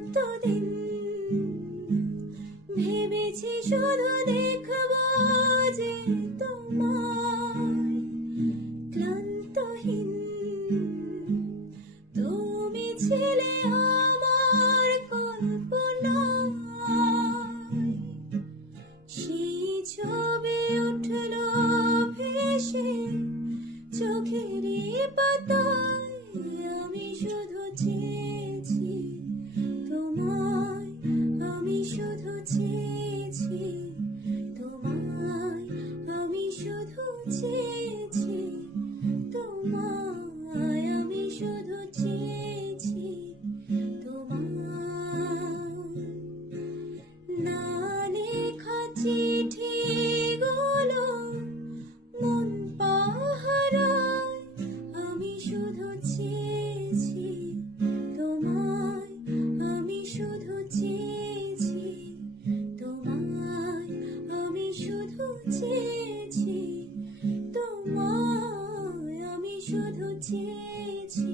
কতদিন ভেবেছি শুধু দেখবো যে তোমায়, ক্লান্তহীন তুমি ছিলে আমার কল্পনায়। সেই ছবি উঠলো ভেসে চোখেরই পাতায়, আমি শুধু চেয়েছি তোমায়, আমি শুধু চেয়েছি তোমায়, আমি শুধু চেয়েছি তোমায়, আমি শুধু চেয়েছি তোমায়। না লেখা চিঠিগুলো মন পাহারায়, আমি শুধু চেয়েছি তোমায়, আমি শুধু চেয়েছি তোমায়, আমি শুধু চেয়েছি তোমায়, আমি শুধু চেয়েছি